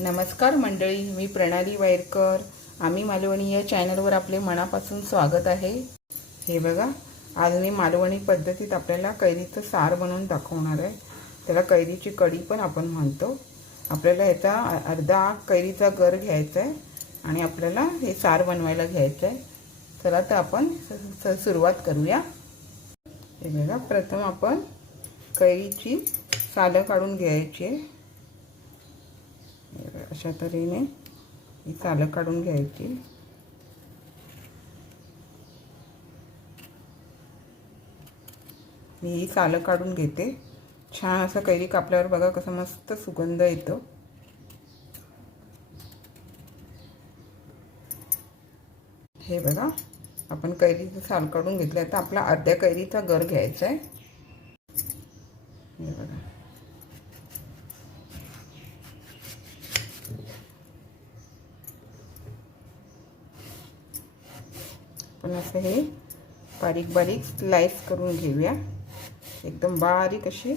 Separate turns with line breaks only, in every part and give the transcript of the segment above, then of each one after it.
नमस्कार मंडळी मी प्रणाली वायरकर. आम्ही मालवणी या चॅनलवर आपले मनापासून स्वागत आहे. हे बघा आज मी मालवणी पद्धतीत आपल्याला कैरीचं सार बनवून दाखवणार आहे. त्याला कैरीची कढी पण आपण म्हणतो. आपल्याला ह्याचा अर्धा कैरीचा गर घ्यायचा आहे आणि आपल्याला हे सार बनवायला घ्यायचं आहे. चला तर आपण सुरुवात करूया. हे बघा प्रथम आपण कैरीची सालं काढून घ्यायची आहे. अशा तऱ्हेने ही सालं काढून घ्यायची. मी ही सालं काढून घेते. छान असं कैरी कापल्यावर बघा कसं मस्त सुगंध येतो. हे बघा आपण कैरीचं साल काढून घेतलं आहे तर आपला अर्ध्या कैरीचा गर घ्यायचा आहे हे बघा आपण असं हे बारीक बारीक स्लाईस करून घेऊया. एकदम बारीक अशी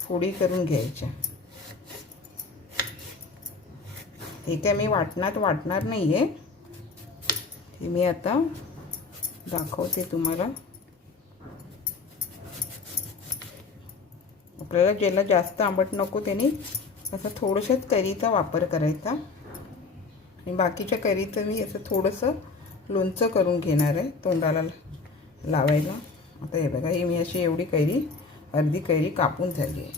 फोडी करून घ्यायच्या. हे काय मी वाटणात वाटणार नाही आहे हे मी आता दाखवते तुम्हाला. आपल्याला ज्याला जास्त आंबट नको त्याने असं थोडंसंच करीचा वापर करायचा. आणि बाकीच्या करीचं मी असं थोडंसं लोणचं करून घेणार आहे तोंडाला लावायला. आता हे बघा हे मी अशी एवढी कैरी अर्धी कैरी कापून झाली आहे.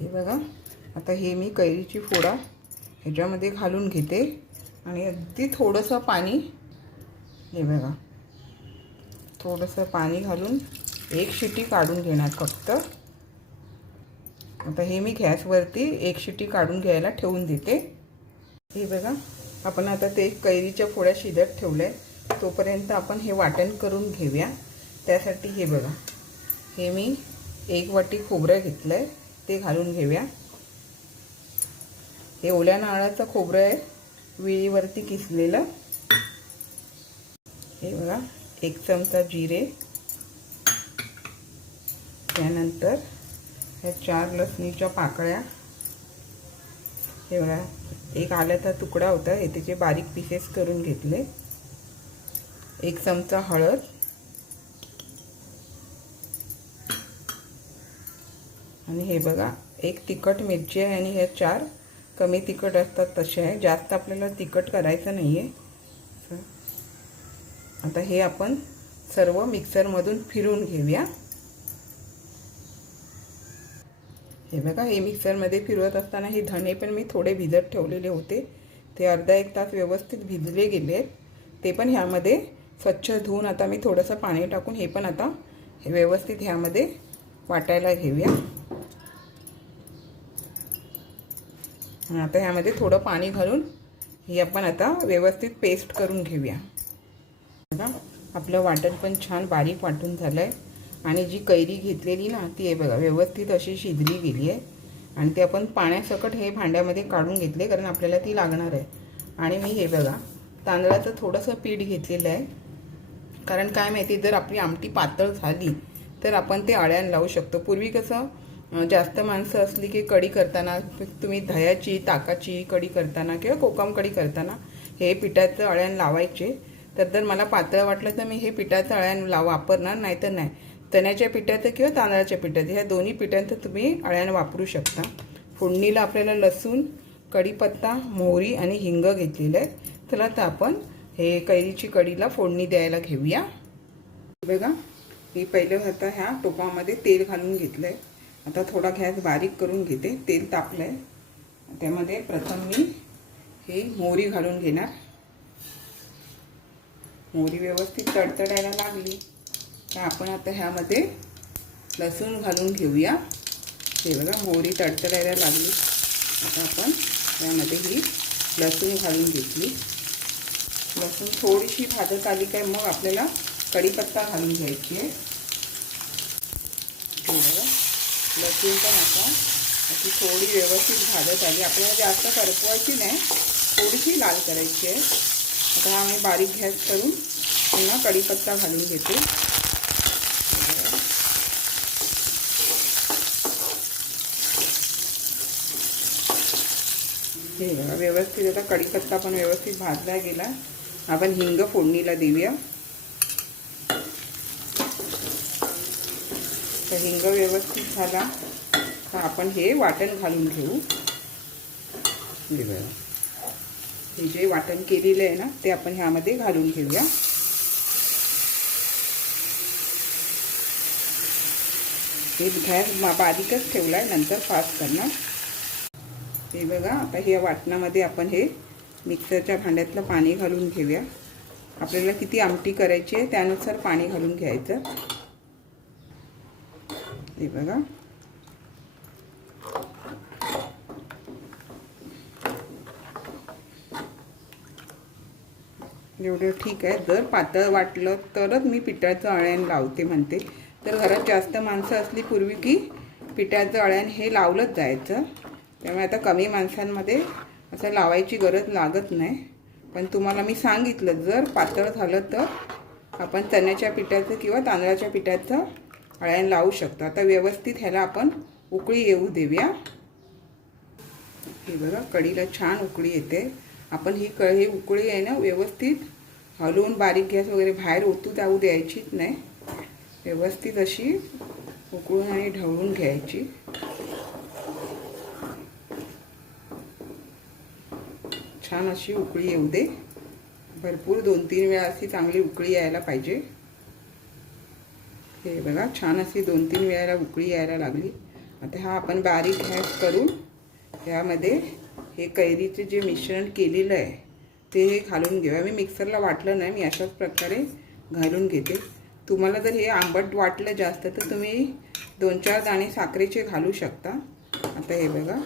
हे बघा आता हे मी कैरीची फोडा ह्याच्यामध्ये घालून घेते आणि अगदी थोडंसं पाणी हे बघा थोडंसं पाणी घालून एक शिटी काढून घेणार फक्त. आता हे मी गॅसवरती एक शिटी काढून घ्यायला ठेवून देते. हे बघा आपण आता ते कैरीच्या फोड्या शिजत ठेवल्या. तोपर्यंत आपण हे वाटण करून घेऊया. त्यासाठी हे बघा. हे मी एक वाटी खोबरं घेतलं आहे ते घालून घेऊया. हे ओल्या नारळाचं खोबरं आहे. विळीवरती किसलेलं. हे बघा. एक चमचा जिरे. त्यानंतर ह्या चार लसणीच्या पाकळ्या. हे बघा. एक आल्याचा तुकडा होता हे त्याचे बारीक पीसेस करून घेतले. एक चमचा हळद. आणि हे बघा एक तिखट मिरची आहे आणि हे चार कमी तिखट असतात तसे आहे. जास्त आपल्याला तिखट करायचं नाही आहे आता हे आपण सर्व मिक्सरमधून फिरून घेऊया. हे बघा हे मिक्सरमध्ये फिरवत असताना हे धणे पण मी थोडे भिजत ठेवलेले होते. ते अर्धा एक तास व्यवस्थित भिजले गेले ते पण ह्यामध्ये स्वच्छ धुवून आता मी थोडंसं पाणी टाकून हे पण आता हे व्यवस्थित ह्यामध्ये वाटायला घेऊया. आता ह्यामध्ये थोडं पाणी घालून ही आपण आता व्यवस्थित पेस्ट करून घेऊया. बघा आपलं वाटण पण छान बारीक वाटून झालं आहे आणि जी कैरी घेतलेली ना ती आहे बघा व्यवस्थित अशी शिजली गेली आहे. आणि ते आपण पाण्यासकट हे भांड्यामध्ये काढून घेतले कारण आपल्याला ती लागणार आहे. आणि मी हे बघा तांदळाचं थोडंसं पीठ घेतलेलं आहे. कारण काय माहिती जर आपली आमटी पातळ झाली तर आपण ते अळ्यान लावू शकतो. पूर्वी कसं जास्त माणसं असली की कढी करताना तुम्ही दह्याची ताकाची कढी करताना किंवा कोकम कढी करताना हे पिठाचं अळ्यान लावायचे. तर जर मला पातळ वाटलं तर मी हे पिठाचं अळ्यान लाव वापरणार नाही तर नाही. चण्याच्या पिठात किंवा तांदळाच्या पिठ्यात ह्या दोन्ही पिठांचं तुम्ही अळ्यानं वापरू शकता. फोडणीला आपल्याला लसूण कढीपत्ता मोहरी आणि हिंग घेतलेलं आहे. चला तर आपण हे कैरीची कढीला फोडणी द्यायला घेऊया. बघा मी पहिलं आता ह्या टोपामध्ये तेल घालून घेतलं आहे आता थोडा गॅस बारीक करून घेते. तेल तापलं आहे त्यामध्ये प्रथम मी हे मोहरी घालून घेणार. मोहरी व्यवस्थित तडतडायला लागली. तर आपण आता ह्यामध्ये लसूण घालून घेऊया. हे बघा मोहरी तडतडायला लागली. आता आपण यामध्ये ही लसूण घालून घेतली. लसूण थोडीशी भाजत आली काय मग आपल्याला कढीपत्ता घालून घ्यायची आहे. हे बघा लसूण पण आता अशी थोडी व्यवस्थित भाजत आली. आपल्याला जास्त करपवायची नाही. थोडीशी लाल करायची आहे. आता आम्ही बारीक गॅस करून पुन्हा कढीपत्ता घालून घेते. हे बघा व्यवस्थित आता कढीपत्ता पण व्यवस्थित भाजला गेला. आपण हिंग फोडणीला देऊया. तर हिंग व्यवस्थित झाला. तर आपण हे वाटण घालून घेऊ. हे बघा. हे जे वाटण केलेलं आहे ना ते आपण ह्यामध्ये घालून घेऊया. हे गॅस बारीकच ठेवला आहे नंतर फास्ट करणार. हे बघा आता ह्या वाटणामध्ये आपण हे मिक्सरच्या भांड्यातलं पाणी घालून घेऊया. आपल्याला किती आमटी करायची आहे त्यानुसार पाणी घालून घ्यायचं. हे बघा. एवढं ठीक आहे. जर पातळ वाटलं तरच मी पिठाचं अळ्यान लावते म्हणते. तर घरात जास्त माणसं असली पूर्वी की पिठाचं अळ्यान हे लावलंच जायचं. त्यामुळे आता कमी माणसांमध्ये असं लावायची गरज लागत नाही. पण तुम्हाला मी सांगितलं जर पातळ झालं तर आपण चण्याच्या पिठाचं किंवा तांदळाच्या पिठाचं अळ्यान लावू शकतो. आता व्यवस्थित ह्याला आपण उकळी येऊ देऊया. हे बघा कढीला छान उकळी येते. आपण ही क ही उकळी आहे ना व्यवस्थित हलवून बारीक गॅस वगैरे बाहेर ओतू जाऊ द्यायचीच नाही. व्यवस्थित अशी उकळून आणि ढवळून घ्यायची. छान अशी उकळी येऊ दे. भरपूर दोन तीन वेळा अशी चांगली उकळी यायला पाहिजे. हे बघा छान अशी दोन तीन वेळाला उकळी यायला लागली. आता हा आपण बारीक गॅस करून ह्यामध्ये हे कैरीचे जे मिश्रण केलेलं आहे ते हे घालून घेऊया. मी मिक्सरला वाटलं नाही मी अशाच प्रकारे घालून घेते. तुम्हाला जर हे आंबट वाटलं जास्त तर तुम्ही दोन चार दाणे साखरेचे घालू शकता. आता हे बघा.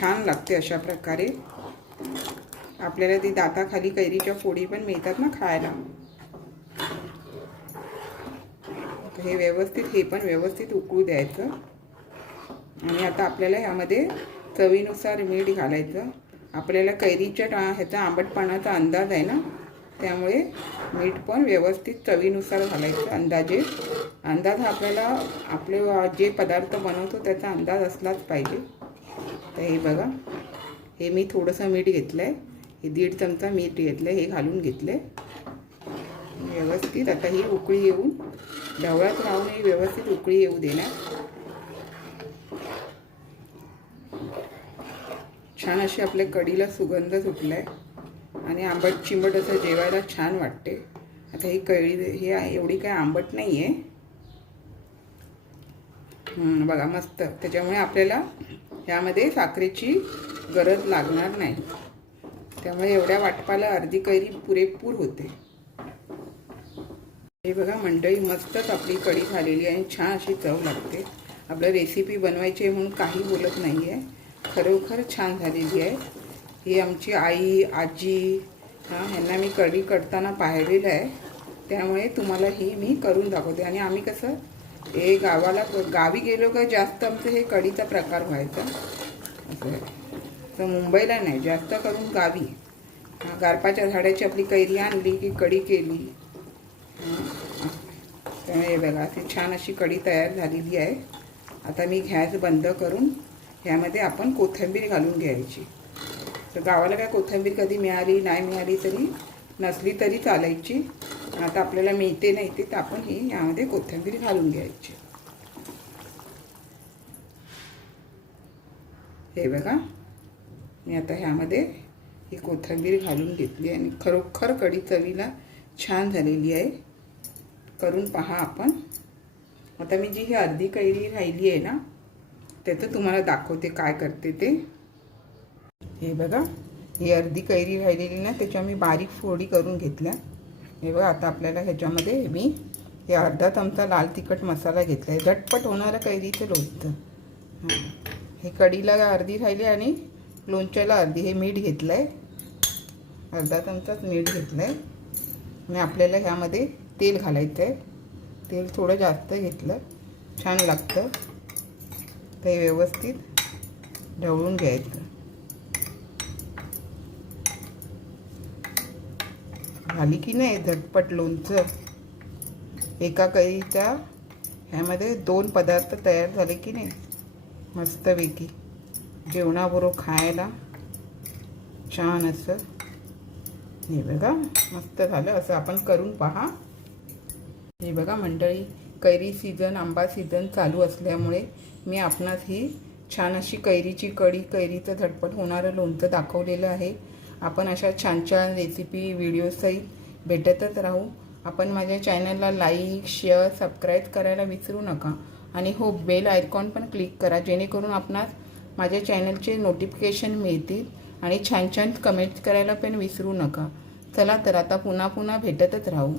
छान लागते अशा प्रकारे. आपल्याला ती दाताखाली कैरीच्या फोडी पण मिळतात ना खायला. हे व्यवस्थित हे पण व्यवस्थित उकळू द्यायचं. आणि आता आपल्याला ह्यामध्ये चवीनुसार मीठ घालायचं. आपल्याला कैरीच्या टा ह्याचा आंबटपणाचा अंदाज आहे ना त्यामुळे मीठ पण व्यवस्थित चवीनुसार घालायचं अंदाजे. अंदाज हा आपल्याला आपले जे पदार्थ बनवतो त्याचा अंदाज असलाच पाहिजे. तर हे बघा. हे मी थोडंसं मीठ घेतलं आहे हे दीड चमचा मीठ घेतलं आहे हे घालून घेतलं आहे व्यवस्थित आता ही उकळी येऊन ढवळत राहून ही व्यवस्थित उकळी येऊ देणार. छान अशी आपल्या कढीला सुगंध सुटला आहे आणि आंबट चिंबट असं जेवायला छान वाटते. आता ही कळी हे एवढी काय आंबट नाही आहे बघा मस्त. त्याच्यामुळे आपल्याला त्यामध्ये साखरेची गरज लागणार नाही. त्यामुळे एवढ्या वाटपाला अर्धी कैरी पुरेपूर होते. हे बघा मंडळी मस्तच आपली कढी झालेली आहे. आणि छान अशी चव लागते. आपलं रेसिपी बनवायची आहे म्हणून काही बोलत नाही आहे खरोखर छान झालेली आहे. ही आमची आई आजी हां ह्यांना मी कढी करताना पाहिलेलं आहे. त्यामुळे तुम्हाला ही मी करून दाखवते. आणि आम्ही कसं हे गावाला गावी गेलो का जास्त आमचं हे कढीचा प्रकार व्हायचा. असं तर मुंबईला नाही जास्त करून गावी. गारपाच्या झाडाची आपली कैरी आणली की कढी केली. त्यामुळे हे बघा अशी छान अशी कढी तयार झालेली आहे. आता मी गॅस बंद करून ह्यामध्ये आपण कोथिंबीर घालून घ्यायची. तर गावाला काय कोथिंबीर कधी मिळाली नाही मिळाली तरी नसली तरी चालायची. आता आपल्याला मिळते नाही ते तर आपण ही यामध्ये कोथिंबीर घालून घ्यायची. हे बघा मी आता ह्यामध्ये ही कोथिंबीर घालून घेतली आणि खरोखर कढी चवीला छान झालेली आहे. करून पहा आपण. आता मी जी ही अर्धी कैरी राहिली आहे ना त्याचं तुम्हाला दाखवते काय करते ते. हे बघा ही अर्धी कैरी राहिलेली ना त्याच्या मी बारीक फोडी करून घेतल्या. हे बघा आता आपल्याला ह्याच्यामध्ये मी हे अर्धा चमचा लाल तिखट मसाला घेतला आहे झटपट होणारं कैरीचं लोणचं. हे. कढीला अर्धी राहिली आणि लोणच्याला अर्धी. हे मीठ घेतलं आहे अर्धा चमचाच मीठ घेतलं आहे आणि आपल्याला ह्यामध्ये तेल घालायचं आहे तेल थोडं जास्त घेतलं. छान लागतं. ते व्यवस्थित ढवळून घ्यायचं. झाली की नाही झटपट लोणचं? एका कैरीच्या ह्यामध्ये दोन पदार्थ तयार झाले की नाही? मस्तपैकी जेवणाबरोबर खायला छान असं. हे बघा मस्त झालं. असं आपण करून पहा. हे बघा मंडळी कैरी सीझन आंबा सीझन चालू असल्यामुळे मी आपणास ही छान अशी कैरीची कढी कैरीचं झटपट होणारं लोणचं दाखवलेलं आहे. आपण अशा छान छान रेसिपी व्हिडिओसहित भेटतच राहू. आपण माझ्या चॅनलला लाईक शेअर सबस्क्राईब करायला विसरू नका. आणि हो बेल आयकॉन पण क्लिक करा जेणेकरून आपणास माझ्या चॅनलचे नोटिफिकेशन मिळतील आणि छान छान कमेंट्स करायला पण विसरू नका. चला तर आता पुन्हा पुन्हा भेटतच राहू.